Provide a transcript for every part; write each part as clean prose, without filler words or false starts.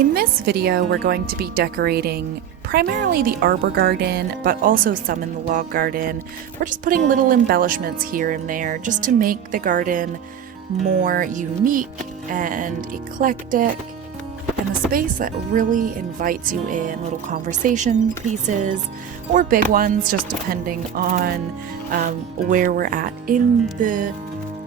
In this video, we're going to be decorating primarily the arbor garden, but also some in the log garden. We're just putting little embellishments here and there just to make the garden more unique and eclectic, and a space that really invites you in, little conversation pieces or big ones, just depending on where we're at in the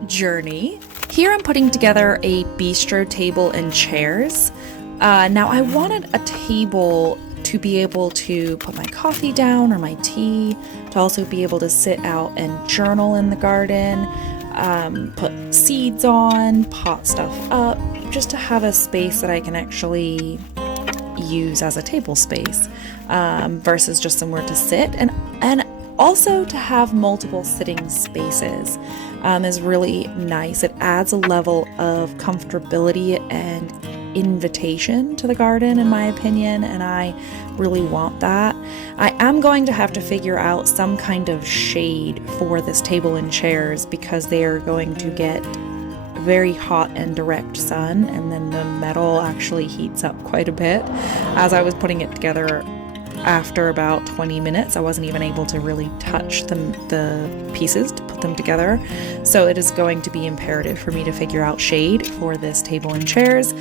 journey. Here I'm putting together a bistro table and chairs. Now I wanted a table to be able to put my coffee down or my tea, to also be able to sit out and journal in the garden, put seeds on, pot stuff up, just to have a space that I can actually use as a table space versus just somewhere to sit, and also to have multiple sitting spaces is really nice. It adds a level of comfortability and invitation to the garden, in my opinion, and I really want that. I am going to have to figure out some kind of shade for this table and chairs because they are going to get very hot and direct sun, and then the metal actually heats up quite a bit. As I was putting it together, after about 20 minutes, I wasn't even able to really touch the pieces to put them together. So it is going to be imperative for me to figure out shade for this table and chairs,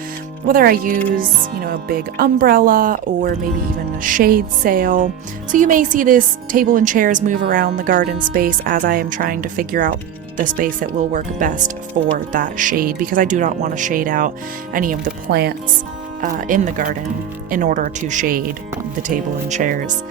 whether I use, a big umbrella or maybe even a shade sail. So you may see this table and chairs move around the garden space as I am trying to figure out the space that will work best for that shade, because I do not want to shade out any of the plants in the garden in order to shade the table and chairs.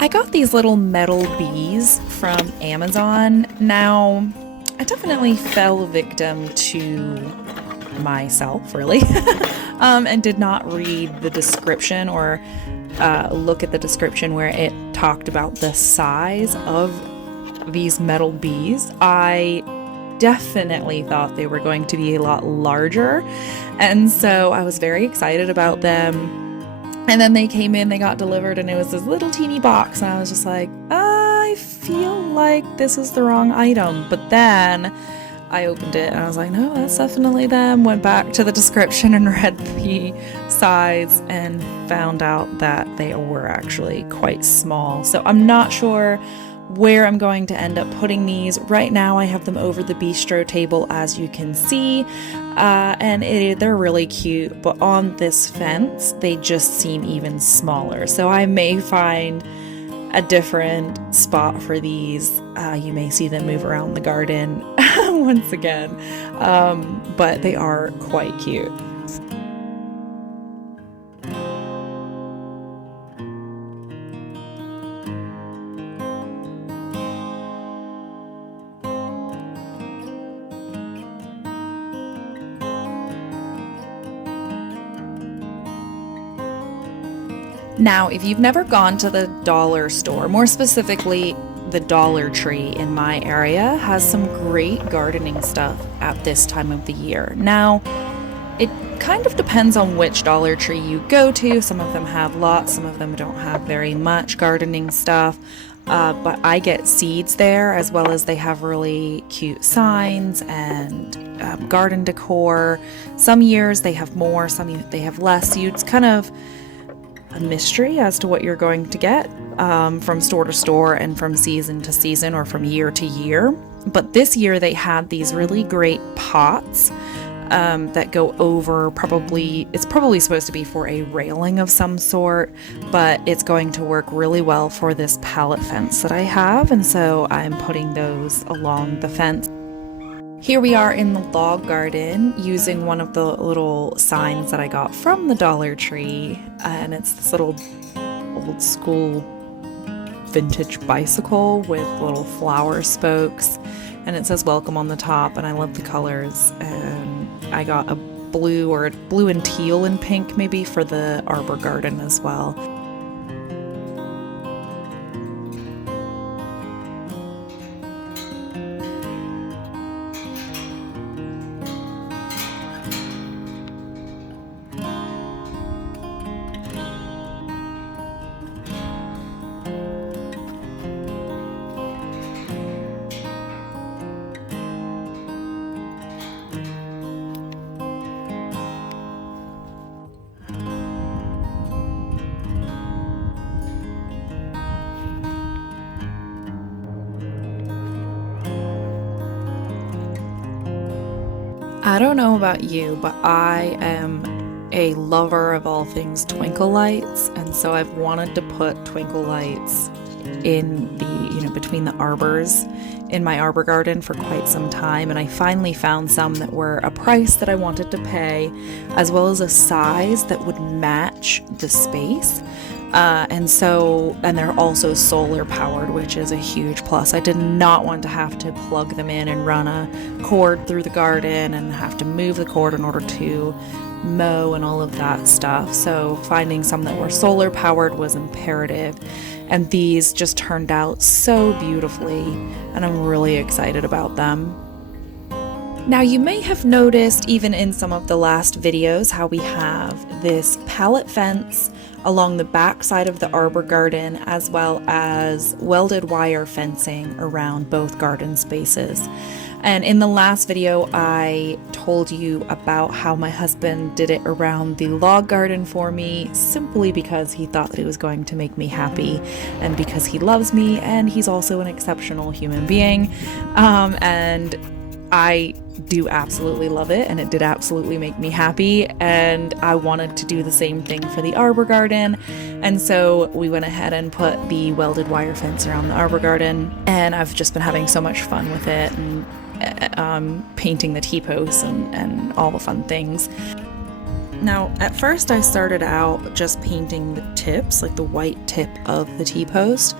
I got these little metal bees from Amazon. Now, I definitely fell victim to myself, really, and did not read the description or look at the description where it talked about the size of these metal bees. I definitely thought they were going to be a lot larger, and so I was very excited about them. And then they came in, they got delivered, and it was this little teeny box, and I was just like, I feel like this is the wrong item. But then I opened it and I was like, no, that's definitely them. Went back to the description and read the size and found out that they were actually quite small. So I'm not sure where I'm going to end up putting these. Right now I have them over the bistro table, as you can see, and they're really cute, but on this fence they just seem even smaller. So I may find a different spot for these. You may see them move around the garden once again, but they are quite cute. Now, if you've never gone to the dollar store, more specifically the Dollar Tree in my area has some great gardening stuff at this time of the year. Now, it kind of depends on which Dollar Tree you go to. Some of them have lots, some of them don't have very much gardening stuff. but I get seeds there, as well as they have really cute signs and garden decor. Some years they have more, some they have less. It's kind of a mystery as to what you're going to get from store to store and from season to season or from year to year. But this year they had these really great pots that go over, it's probably supposed to be for a railing of some sort, but it's going to work really well for this pallet fence that I have, and so I'm putting those along the fence. Here we are in the log garden using one of the little signs that I got from the Dollar Tree, and it's this little old school vintage bicycle with little flower spokes, and it says welcome on the top, and I love the colors. And I got a blue and teal and pink maybe for the arbor garden as well. I don't know about you, but I am a lover of all things Twinkle Lights, and so I've wanted to put Twinkle Lights in the, between the arbors in my arbor garden for quite some time, and I finally found some that were a price that I wanted to pay, as well as a size that would match the space. And they're also solar powered, which is a huge plus. I did not want to have to plug them in and run a cord through the garden and have to move the cord in order to mow and all of that stuff. So finding some that were solar powered was imperative. And these just turned out so beautifully, and I'm really excited about them. Now, you may have noticed even in some of the last videos how we have this pallet fence along the back side of the arbor garden, as well as welded wire fencing around both garden spaces. And in the last video, I told you about how my husband did it around the log garden for me, simply because he thought that it was going to make me happy, and because he loves me, and he's also an exceptional human being. And I do absolutely love it, and it did absolutely make me happy, and I wanted to do the same thing for the arbor garden, and so we went ahead and put the welded wire fence around the arbor garden, and I've just been having so much fun with it, and painting the T-posts and all the fun things. Now, at first I started out just painting the tips, like the white tip of the T-post.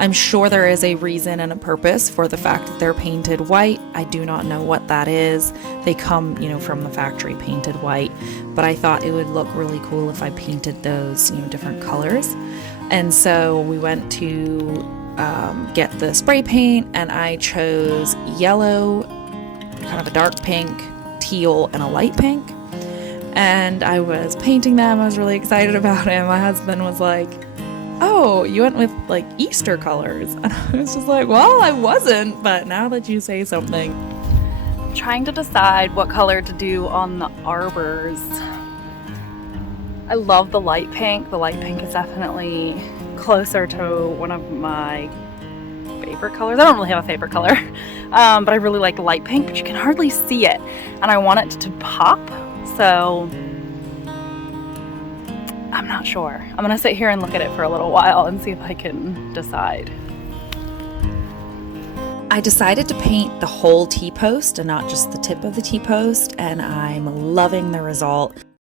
I'm sure there is a reason and a purpose for the fact that they're painted white. I do not know what that is. They come, from the factory painted white, but I thought it would look really cool if I painted those, different colors. And so we went to get the spray paint, and I chose yellow, kind of a dark pink, teal, and a light pink. And I was painting them. I was really excited about it. My husband was like, "Oh, you went with like Easter colors." And I was just like, "Well, I wasn't, but now that you say something." I'm trying to decide what color to do on the arbors. I love the light pink. The light pink is definitely closer to one of my favorite colors. I don't really have a favorite color, but I really like the light pink, but you can hardly see it. And I want it to pop, so I'm not sure. I'm gonna sit here and look at it for a little while and see if I can decide. I decided to paint the whole T-post and not just the tip of the T-post, and I'm loving the result.